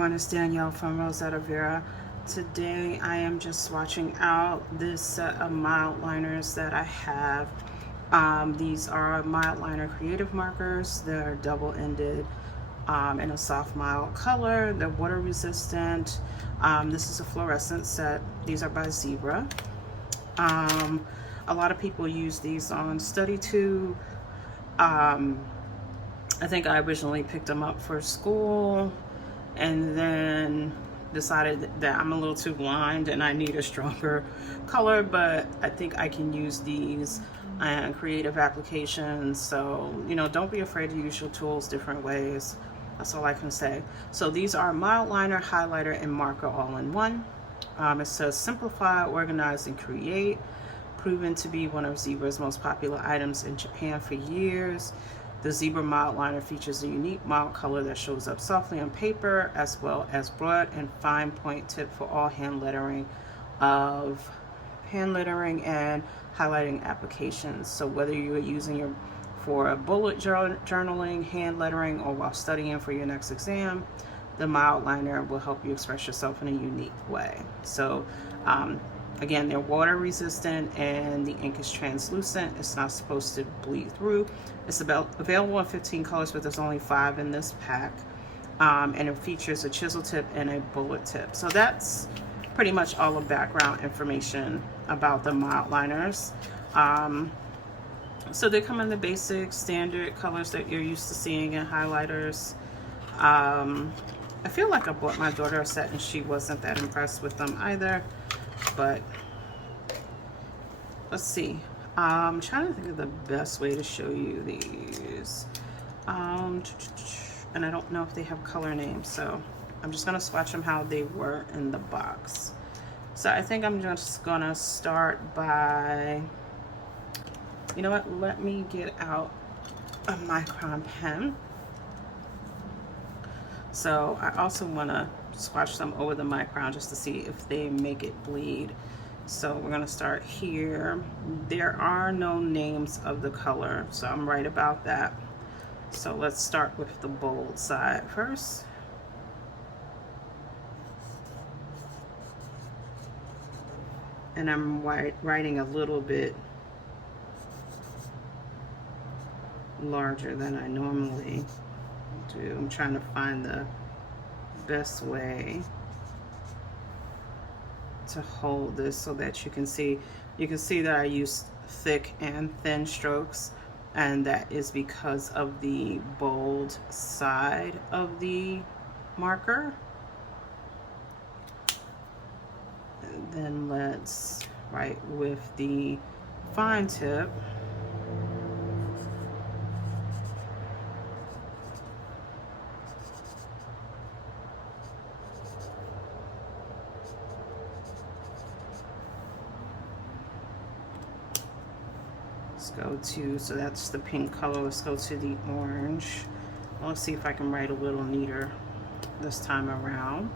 everyone, it's Danielle from Rosetta Vera. Today I am just swatching out this set of Mildliners that I have. These are Mildliner creative markers. They're double-ended in a soft mild color. They're water resistant. This is a fluorescent set. These are by Zebra. A lot of people use these on study tube. I think I originally picked them up for school and then decided that I'm a little too blind and I need a stronger color, but I think I can use these in creative applications. So, you know, don't be afraid to use your tools different ways. That's all I can say. So these are Mildliner, highlighter, and marker all in one. It says simplify, organize, and create. Proven to be one of Zebra's most popular items in Japan for years. The Zebra Mildliner features a unique mild color that shows up softly on paper, as well as broad and fine point tip for all hand lettering and highlighting applications. So whether you are using it for bullet journaling, hand lettering, or while studying for your next exam, the Mildliner will help you express yourself in a unique way. So again, they're water resistant and the ink is translucent. It's not supposed to bleed through. It's available in 15 colors, but there's only 5 in this pack. And it features a chisel tip and a bullet tip. So that's pretty much all the background information about the Mildliners. So they come in the basic standard colors that you're used to seeing in highlighters. I feel like I bought my daughter a set and she wasn't that impressed with them either. But let's see. I'm trying to think of the best way to show you these. And I don't know if they have color names, so I'm just gonna swatch them how they were in the box. So I think I'm just gonna start by, you know what, let me get out a Micron pen. So I also wanna swatch them over the Micron just to see if they make it bleed. So we're gonna start here. There are no names of the color, so I'm right about that. So let's start with the bold side first. And I'm writing a little bit larger than I normally do. I'm trying to find the best way to hold this so that you can see that I use thick and thin strokes, and that is because of the bold side of the marker. And then let's write with the fine tip. Let's go to, so that's the pink color, let's go to the orange. Let's see if I can write a little neater this time around.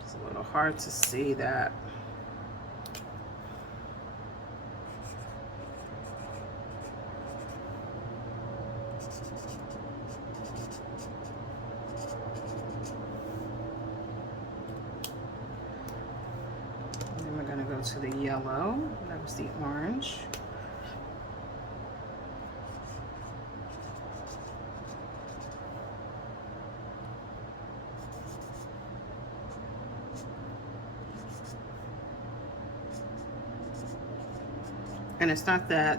It's a little hard to see that. To the yellow, that was the orange. And it's not that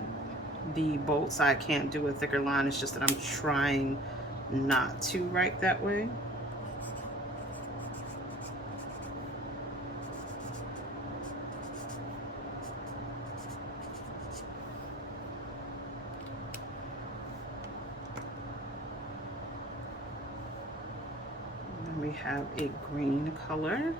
the bold side can't do a thicker line, it's just that I'm trying not to write that way. We have a green color.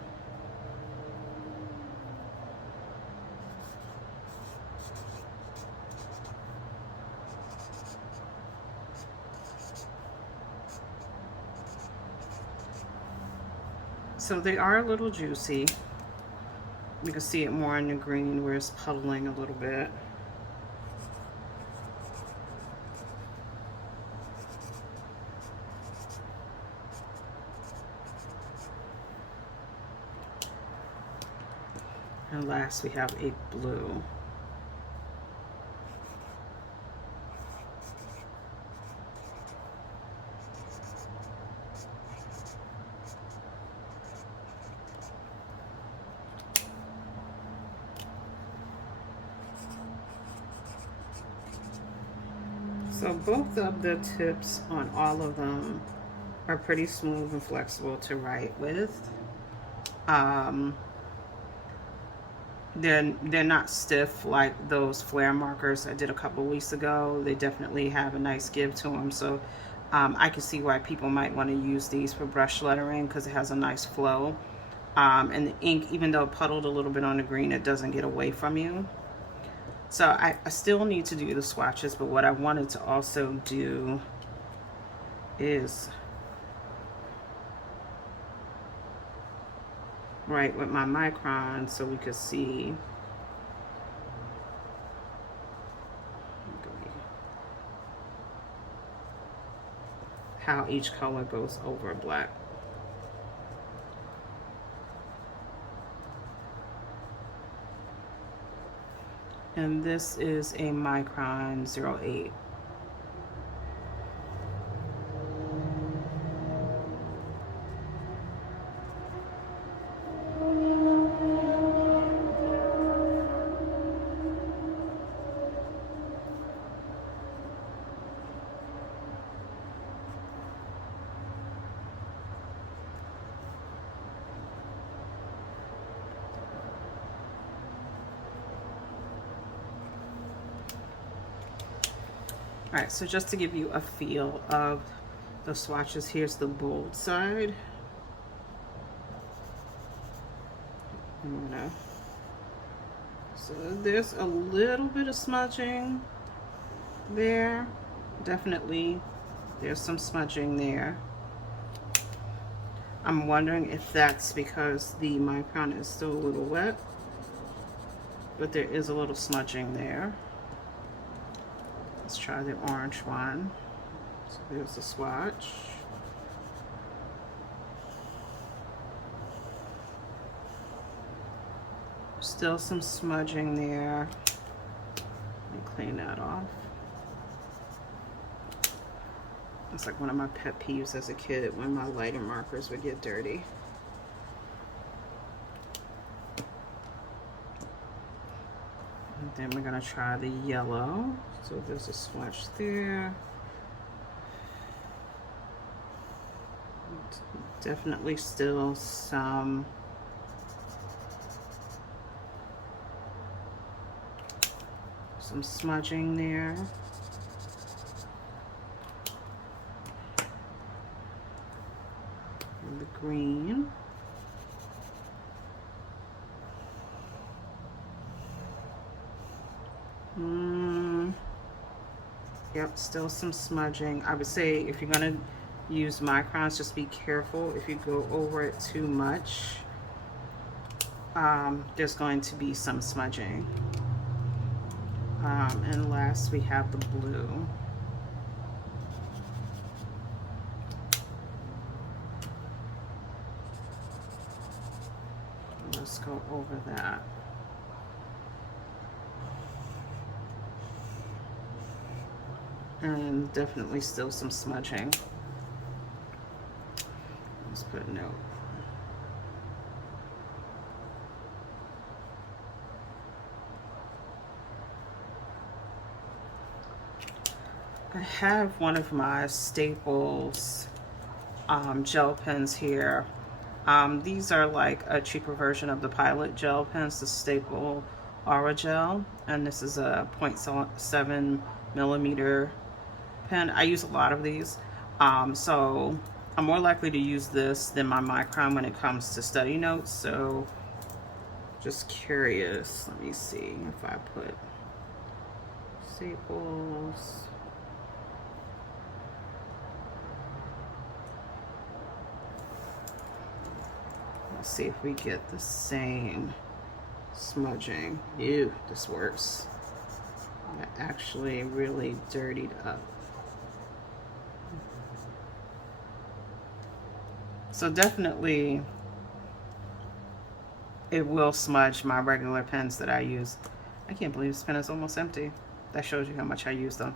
So they are a little juicy. You can see it more in the green where it's puddling a little bit. And last we have a blue. So both of the tips on all of them are pretty smooth and flexible to write with. They're not stiff like those flare markers I did a couple weeks ago. They definitely have a nice give to them. So I can see why people might want to use these for brush lettering because it has a nice flow. And the ink, even though it puddled a little bit on the green, it doesn't get away from you. So I still need to do the swatches, but what I wanted to also do is write with my Micron so we could see how each color goes over black. And this is a Micron 08. All right, so just to give you a feel of the swatches, here's the bold side. So there's a little bit of smudging there. Definitely, there's some smudging there. I'm wondering if that's because the Micron is still a little wet, but there is a little smudging there. Let's try the orange one. So there's the swatch. Still some smudging there. Let me clean that off. It's like one of my pet peeves as a kid when my lighter markers would get dirty. And then we're gonna try the yellow. So there's a swatch there. Definitely still some smudging there. And the green. Yep, still some smudging. I would say if you're gonna use Microns, just be careful if you go over it too much. There's going to be some smudging. And last we have the blue. Let's go over that. And definitely still some smudging. Let's put a note. I have one of my Staples gel pens here. These are like a cheaper version of the Pilot gel pens, the Staple Aura Gel, and this is a 0.7 millimeter pen. I use a lot of these, so I'm more likely to use this than my Micron when it comes to study notes. So just curious, let me see if I put Staples. Let's see if we get the same smudging. Ew, this works. That actually really dirtied up. So definitely it will smudge my regular pens that I use. I can't believe this pen is almost empty. That shows you how much I use them.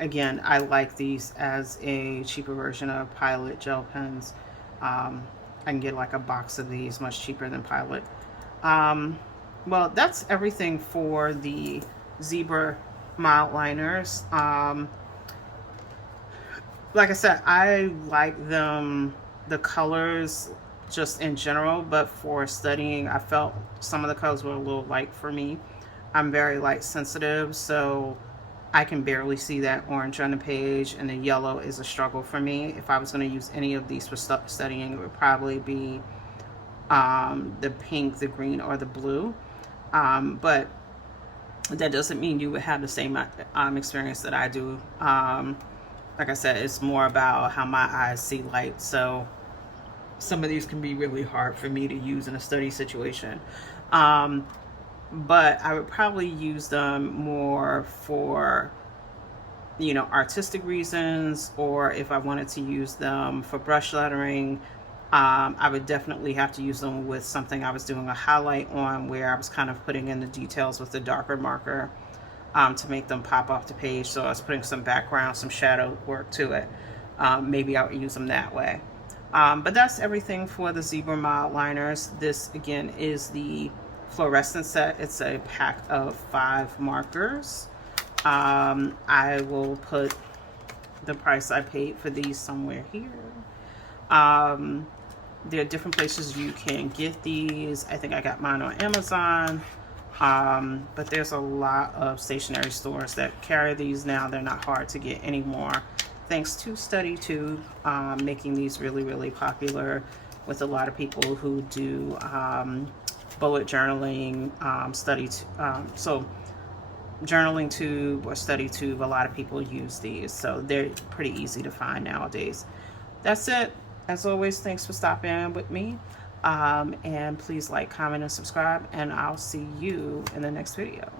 Again, I like these as a cheaper version of Pilot gel pens. I can get like a box of these much cheaper than Pilot. Well, that's everything for the Zebra Mildliners. Like I said, I like them, the colors just in general, but for studying, I felt some of the colors were a little light for me. I'm very light sensitive, so I can barely see that orange on the page, and the yellow is a struggle for me. If I was going to use any of these for studying, it would probably be the pink, the green, or the blue. But that doesn't mean you would have the same experience that I do. Like I said, it's more about how my eyes see light. So some of these can be really hard for me to use in a study situation. But I would probably use them more for, you know, artistic reasons, or if I wanted to use them for brush lettering. I would definitely have to use them with something I was doing a highlight on, where I was kind of putting in the details with the darker marker to make them pop off the page. So I was putting some background, some shadow work to it. Maybe I would use them that way. But that's everything for the Zebra Mildliners. This again is the Flourescent set. It's a pack of 5 markers. I will put the price I paid for these somewhere here. There are different places you can get these. I think I got mine on Amazon. But there's a lot of stationery stores that carry these now. They're not hard to get anymore, thanks to StudyTube making these really, really popular with a lot of people who do bullet journaling, so Journaling Tube or StudyTube, a lot of people use these, so they're pretty easy to find nowadays. That's it. As always, thanks for stopping in with me. And please like, comment, and subscribe, and I'll see you in the next video.